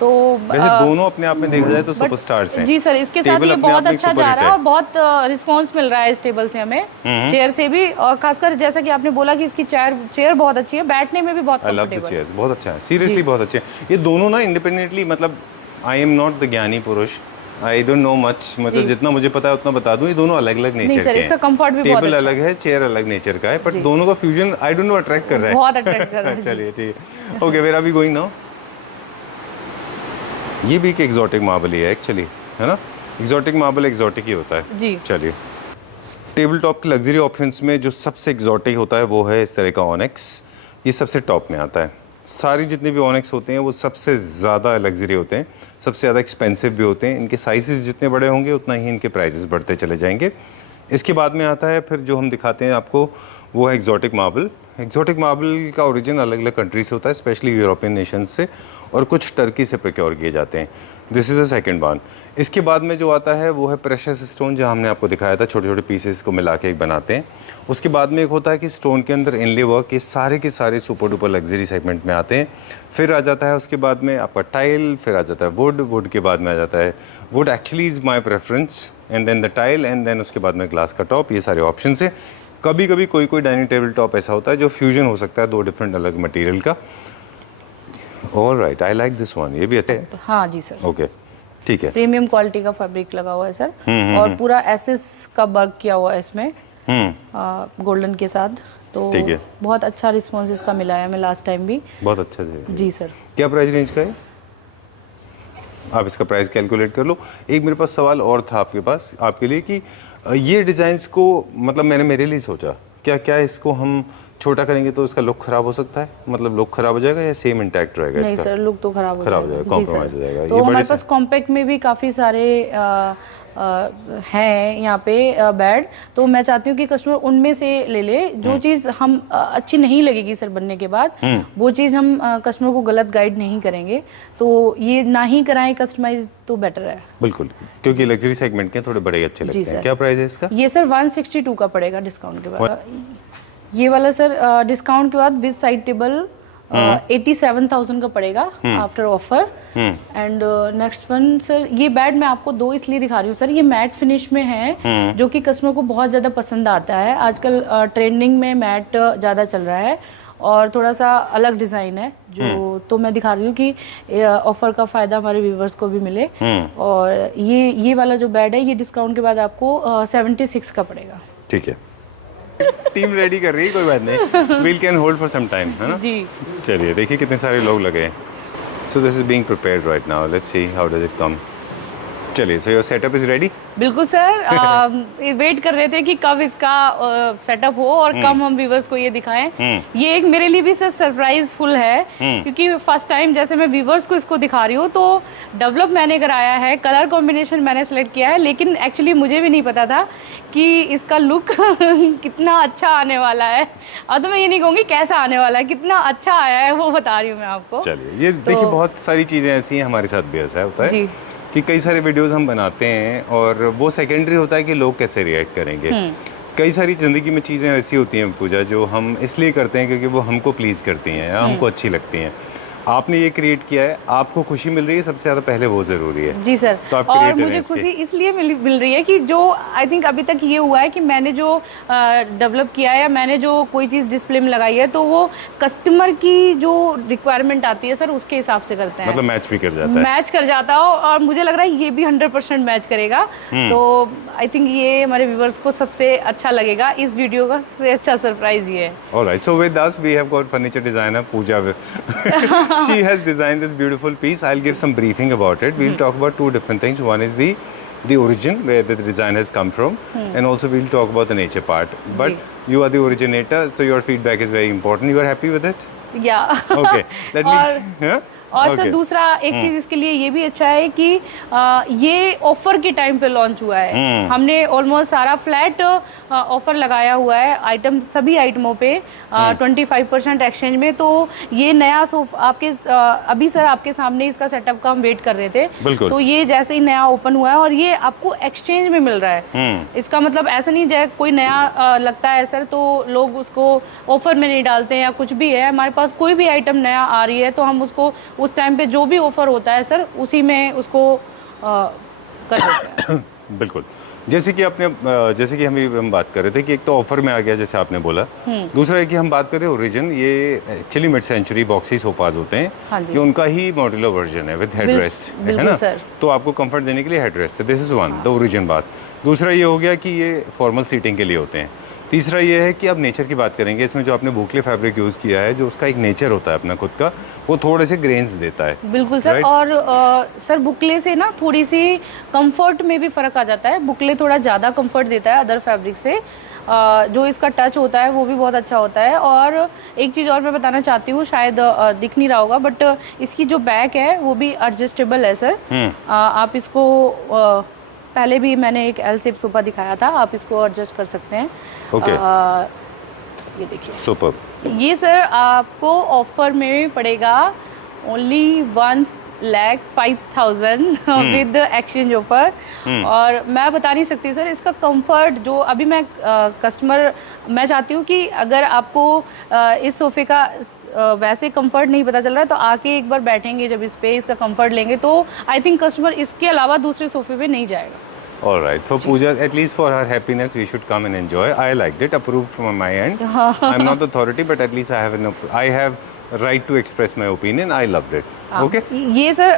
तो वैसे दोनों अपने आप में देखा जाए तो सुपरस्टार्स हैं। जी सर, इसके साथ ये बहुत अच्छा जा रहा है और बहुत रिस्पांस मिल रहा है इस टेबल से हमें, चेयर से भी। और खासकर जैसा कि आपने बोला कि इसकी चेयर बहुत अच्छी है, बैठने में भी बहुत कंफर्टेबल है। बहुत अच्छा है, सीरियसली बहुत अच्छे हैं ये दोनों ना, इंडिपेंडेंटली। मतलब आई एम नॉट द ज्ञानी पुरुष, आई डोंट नो मच, मतलब जितना मुझे पता है उतना बता दूं। ये दोनों अलग अलग नेचर के हैं। इसका कंफर्ट भी बहुत टेबल अलग है, चेयर अलग नेचर का है, बट दोनों का fusion I don't know attract कर रहा है, बहुत अट्रैक्ट कर रहा है। चलिए ठीक है, okay where are we going now? ये भी एक एक्सोटिक मार्बल ही है एक्चुअली, है ना? एक्सोटिक मार्बल एक्सोटिक ही होता है जी। चलिए, टेबल टॉप के लग्जरी ऑप्शंस में जो सबसे एक्सोटिक होता है वो है इस तरह का ऑनेक्स। ये सबसे टॉप में आता है। सारी जितने भी ऑनेक्स होते हैं वो सबसे ज़्यादा लग्जरी होते हैं, सबसे ज़्यादा एक्सपेंसिव भी होते हैं। इनके साइजेस जितने बड़े होंगे उतना ही इनके प्राइसेस बढ़ते चले जाएंगे। इसके बाद में आता है फिर जो हम दिखाते हैं आपको, वो है एक्सोटिक मार्बल। एक्सोटिक मार्बल का ओरिजिन अलग अलग कंट्री से होता है, स्पेशली यूरोपियन नेशंस से, और कुछ टर्की से प्रोक्योर किए जाते हैं। This is the second one. इसके बाद में जो आता है वो है प्रेशस स्टोन, जहाँ हमने आपको दिखाया था, छोटे छोटे पीसेस को मिला के एक बनाते हैं। उसके बाद में एक होता है कि स्टोन के अंदर इनले वर्क, ये सारे के सारे सुपर डुपर लग्जरी सेगमेंट में आते हैं। फिर आ जाता है उसके बाद में आपका टाइल, फिर आ जाता है वुड के बाद में आ जाता है wood actually is my preference, and then the tile, and then उसके बाद में ग्लास का टॉप। ये सारे ऑप्शन है। कभी कभी कोई डाइनिंग टेबल टॉप ऐसा होता है जो फ्यूजन हो सकता है दो डिफरेंट अलग मटेरियल का। Alright, I like this one, ये भी अच्छा है। हाँ जी सर, ओके ठीक है। प्रीमियम क्वालिटी का फैब्रिक लगा हुआ है सर, और पूरा एसएस का वर्क किया हुआ है इसमें गोल्डन के साथ। तो बहुत अच्छा रिस्पॉन्स इसका मिला है हमें लास्ट टाइम भी। बहुत अच्छा है जी सर। क्या प्राइस रेंज का है? आप इसका प्राइस कैलकुलेट कर लो। एक मेरे पास सवाल और था आपके लिए कि ये डिज़ाइंस को, मतलब मैंने मेरे लिए सोचा, क्या इसको हम छोटा करेंगे तो इसका लुक खराब हो सकता है? मतलब लुक खराब हो जाएगा या सेम इंटैक्ट रहेगा? नहीं सर, लुक तो खराब हो जाएगा, कॉम्प्रोमाइज हो जाएगा। तो हमारे पास कॉम्पैक्ट में भी काफ़ी सारे हैं यहाँ पे बेड, तो मैं चाहती हूँ कि कस्टमर उनमें से ले ले जो चीज़ हम अच्छी नहीं लगेगी सर बनने के बाद, वो चीज़ हम कस्टमर को गलत गाइड नहीं करेंगे। तो ये ना ही कराएं कस्टमाइज तो बेटर है। बिल्कुल, क्योंकि लग्जरी सेगमेंट के थोड़े बड़े अच्छे लगते हैं। क्या प्राइस है इसका? ये सर 162 का पड़ेगा डिस्काउंट के बाद। ये वाला सर डिस्काउंट के बाद विद साइड टेबल 87,000 का पड़ेगा after offer. And next one sir, ये बेड मैं आपको दो इसलिए दिखा रही हूँ सर, ये मैट फिनिश में है जो कि कस्टमर को बहुत ज़्यादा पसंद आता है। आजकल ट्रेंडिंग में मैट ज़्यादा चल रहा है और थोड़ा सा अलग डिज़ाइन है जो, तो मैं दिखा रही हूँ कि ऑफर का फ़ायदा हमारे व्यूवर्स को भी मिले। और ये वाला जो बेड है ये डिस्काउंट के बाद आपको 76 का पड़ेगा। ठीक है, टीम रेडी कर रही है, कोई बात नहीं, we'll can hold for some time, है ना जी। चलिए देखिए कितने सारे लोग लगे हैं। So this is being prepared right now, let's see how does it come. चलिए, so your setup is ready? बिल्कुल सर, वेट कर रहे थे कि कब इसका सेटअप हो और कब हम व्यूवर्स को ये दिखाएं। ये एक मेरे लिए भी सर सरप्राइज फुल है, क्योंकि फर्स्ट टाइम जैसे मैं व्यूवर्स को इसको दिखा रही हूँ तो डेवलप मैंने कराया है, कलर कॉम्बिनेशन मैंने सेलेक्ट किया है, लेकिन एक्चुअली मुझे भी नहीं पता था कि इसका लुक कितना अच्छा आने वाला है। अब तो मैं ये नहीं कहूँगी कैसा आने वाला है, कितना अच्छा आया है वो बता रही हूँ मैं आपको। चलिए, ये देखिए बहुत सारी चीज़ें ऐसी हैं, हमारे साथ भी ऐसा होता है कि कई सारे वीडियोस हम बनाते हैं और वो सेकेंडरी होता है कि लोग कैसे रिएक्ट करेंगे। कई सारी ज़िंदगी में चीज़ें ऐसी होती हैं पूजा, जो हम इसलिए करते हैं क्योंकि वो हमको प्लीज़ करती हैं या हमको अच्छी लगती हैं। आपने ये क्रिएट किया है, आपको खुशी मिल रही है, सबसे ज़्यादा पहले वो ज़रूरी है जी सर। तो और मुझे खुशी इसलिए मिल रही है कि जो आई थिंक अभी तक ये हुआ है कि मैंने जो डेवलप किया है या मैंने जो कोई चीज़ डिस्प्ले में लगाई है तो वो कस्टमर की जो रिक्वायरमेंट आती है सर उसके हिसाब से करते हैं, मतलब मैच भी कर जाता है, मैच कर जाता हो। और मुझे लग रहा है ये भी 100% मैच करेगा। तो आई थिंक ये हमारे व्यूवर्स को सबसे अच्छा लगेगा, इस वीडियो का सबसे अच्छा सरप्राइज ये है। Alright, so with us we have got furniture designer Pooja. She has designed this beautiful piece. I'll give some briefing about it. We'll talk about two different things. One is the origin, where the design has come from, and also we'll talk about the nature part. But you are the originator, so your feedback is very important. You are happy with it? Yeah. Okay. Let me. और sir दूसरा एक चीज इसके लिए ये भी अच्छा है कि ये ऑफर के टाइम पे लॉन्च हुआ है। हमने ऑलमोस्ट सारा फ्लैट ऑफर लगाया हुआ है आइटम, सभी आइटमों पे 25% एक्सचेंज में। तो ये नया सोफा आपके अभी सर आपके सामने इसका सेटअप का हम वेट कर रहे थे, तो ये जैसे ही नया ओपन हुआ है और ये आपको एक्सचेंज में मिल रहा है। इसका मतलब ऐसा नहीं जैसे कोई नया लगता है सर तो लोग उसको ऑफर में नहीं डालते हैं या कुछ भी है। हमारे पास कोई भी आइटम नया आ रही है तो हम उसको उस टाइम पे जो भी ऑफर होता है सर उसी में उसको कर देते हैं। बिल्कुल, जैसे कि हम बात कर रहे थे कि एक तो ऑफर में आ गया जैसे आपने बोला, दूसरा है कि हम बात करें ओरिजिन, ये actually mid century boxy sofas होते हैं। हाँ कि उनका ही मॉड्यूलर वर्जन है विद हेडरेस्ट, है ना? तो आपको कंफर्ट देने के लिए हेडरेस्ट है। This is one the origin बात। दूसरा ये हो गया कि ये फॉर्मल सीटिंग के लिए होते हैं। तीसरा ये है कि अब नेचर की बात करेंगे, इसमें जो आपने बुकले फैब्रिक यूज़ किया है, जो उसका एक नेचर होता है अपना खुद का, वो थोड़े से ग्रेन्स देता है। बिल्कुल सर। और सर बुकले से ना थोड़ी सी कंफर्ट में भी फ़र्क आ जाता है। बुकले थोड़ा ज़्यादा कंफर्ट देता है अदर फैब्रिक से। जो इसका टच होता है वो भी बहुत अच्छा होता है। और एक चीज़ और मैं बताना चाहती हूँ, शायद दिख नहीं रहा होगा, बट इसकी जो बैक है वो भी एडजस्टेबल है सर। आप इसको पहले भी मैंने एक एल शेप सोफा दिखाया था, आप इसको एडजस्ट कर सकते हैं। ओके, ये देखिए सुपर। ये सर आपको ऑफर में पड़ेगा ओनली 1,05,000 विद एक्सचेंज ऑफर। और मैं बता नहीं सकती सर इसका कंफर्ट जो अभी मैं मैं चाहती हूँ कि अगर आपको इस सोफे का वैसे कंफर्ट नहीं पता चल रहा है तो आके एक बार बैठेंगे जब इस पे इसका कंफर्ट लेंगे तो आई थिंक कस्टमर इसके अलावा दूसरे सोफे पे नहीं जाएगा। All right, for Pooja, at least for her happiness, we should come and enjoy. I liked it, approved from my end. I'm not the authority, but at least I have right to express my opinion. I loved it. Okay. ये sir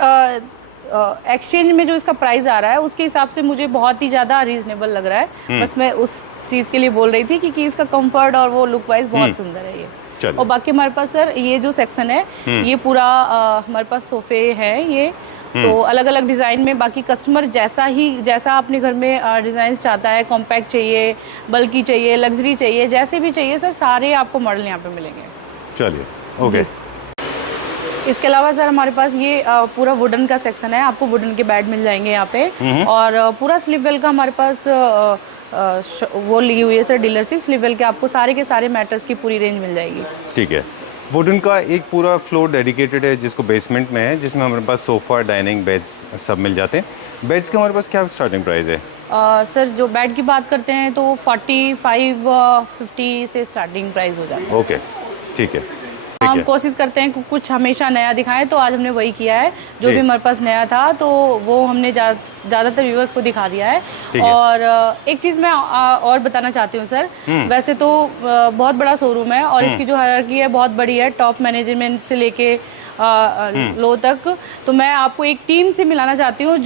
exchange में जो इसका price आ रहा है उसके हिसाब से मुझे बहुत ही ज़्यादा रीजनेबल लग रहा है। बस मैं उस चीज़ के लिए बोल रही थी कि इसका कंफर्ट और वो लुक वाइज बहुत सुंदर है ये। और बाकी हमारे पास सर ये जो सेक्शन है ये पूरा हमारे पास सोफे हैं ये, तो अलग अलग डिज़ाइन में। बाकी कस्टमर जैसा अपने घर में डिज़ाइन चाहता है, कॉम्पैक्ट चाहिए, बल्कि चाहिए, लग्जरी चाहिए, जैसे भी चाहिए सर सारे आपको मॉडल यहाँ पे मिलेंगे। चलिए, ओके। इसके अलावा सर हमारे पास ये पूरा वुडन का सेक्शन है, आपको वुडन के बेड मिल जाएंगे यहाँ पे। और पूरा स्लीप वेल का हमारे पास वो ली हुई है सर डीलरशिप। स्लीप वेल के आपको सारे के सारे मैटर्स की पूरी रेंज मिल जाएगी। ठीक है। वुडन का एक पूरा फ्लोर डेडिकेटेड है जिसको बेसमेंट में है, जिसमें हमारे पास सोफ़ा, डाइनिंग, बेड्स सब मिल जाते हैं। बेड्स का हमारे पास क्या स्टार्टिंग प्राइस है? सर जो बेड की बात करते हैं तो 45-50 से स्टार्टिंग प्राइस हो जाता है। ओके, ठीक है। हम कोशिश करते हैं कि कुछ हमेशा नया दिखाएं, तो आज हमने वही किया है। जो भी हमारे पास नया था तो वो हमने ज़्यादातर व्यूअर्स को दिखा दिया है। और एक चीज़ मैं और बताना चाहती हूँ सर, वैसे तो बहुत बड़ा शोरूम है और इसकी जो हायरार्की है बहुत बड़ी है, टॉप मैनेजमेंट से लेके लो तक। तो मैं आपको एक टीम से मिलाना चाहती हूँ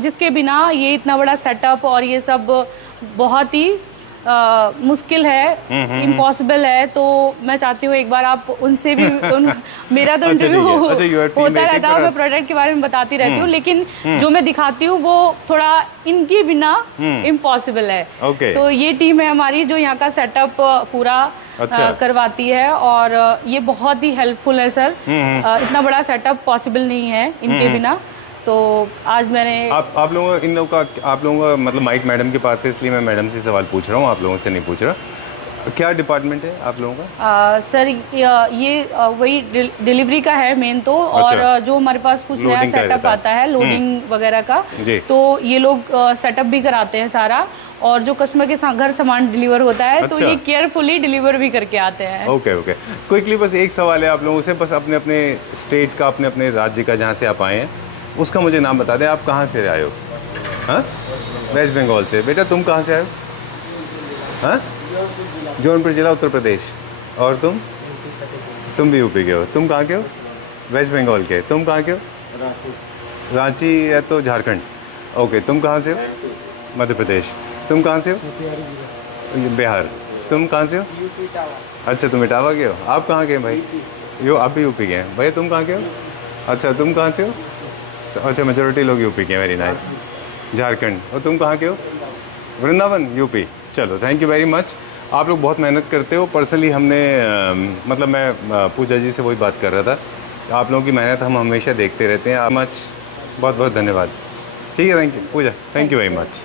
जिसके बिना ये इतना बड़ा सेटअप और ये सब बहुत ही मुश्किल है, इम्पॉसिबल है। तो मैं चाहती हूँ एक बार आप उनसे भी मेरा तो इंटरव्यू होता रहता है, मैं प्रोडक्ट के बारे में बताती रहती हूँ, लेकिन जो मैं दिखाती हूँ वो थोड़ा इनके बिना इम्पॉसिबल है। तो ये टीम है हमारी जो यहाँ का सेटअप पूरा करवाती है और ये बहुत ही हेल्पफुल है सर। इतना बड़ा सेटअप पॉसिबल नहीं है इनके बिना। तो आज मैंने आप लोगों का मतलब माइक मैडम के पास है, इसलिए मैं मैडम से सवाल पूछ रहा हूँ, आप लोगों से नहीं पूछ रहा। क्या डिपार्टमेंट है आप लोगों का? सर ये वही डिलीवरी का है मेन तो। और जो हमारे पास कुछ नया सेटअप आता है लोडिंग वगैरह का, तो ये लोग सेटअप भी कराते हैं सारा। और जो कस्टमर के घर सामान डिलीवर होता है तो ये केयरफुली डिलीवर भी करके आते हैं। ओके। क्विकली बस एक सवाल है आप लोगों से, बस अपने अपने स्टेट का, अपने अपने राज्य का जहाँ से आप आए हैं उसका मुझे नाम बता दें। आप कहाँ से आए हो? हाँ, वेस्ट बंगाल से। बेटा तुम कहाँ से आए हो? हाँ, जौनपुर जिला, उत्तर प्रदेश। और तुम भी यूपी के हो। तुम कहाँ के हो? वेस्ट बंगाल के। तुम कहाँ के हो? रांची या तो झारखंड। ओके। तुम कहाँ से हो? मध्य प्रदेश। तुम कहाँ से हो? बिहार। तुम कहाँ से हो? अच्छा, तुम इटावा के हो। आप कहाँ के हैं भाई? आप भी यूपी के हैं। भैया तुम कहाँ के हो? अच्छा, तुम कहाँ से हो? अच्छा, मेजोरिटी लोग यूपी के हैं। Very nice. झारखंड। और तुम कहाँ के हो? वृंदावन, यूपी। चलो, थैंक यू वेरी मच। आप लोग बहुत मेहनत करते हो। पर्सनली हमने मतलब मैं पूजा जी से वही बात कर रहा था आप लोगों की मेहनत हम हमेशा देखते रहते हैं। मच बहुत बहुत धन्यवाद। ठीक है, thank you Pooja, thank you very much.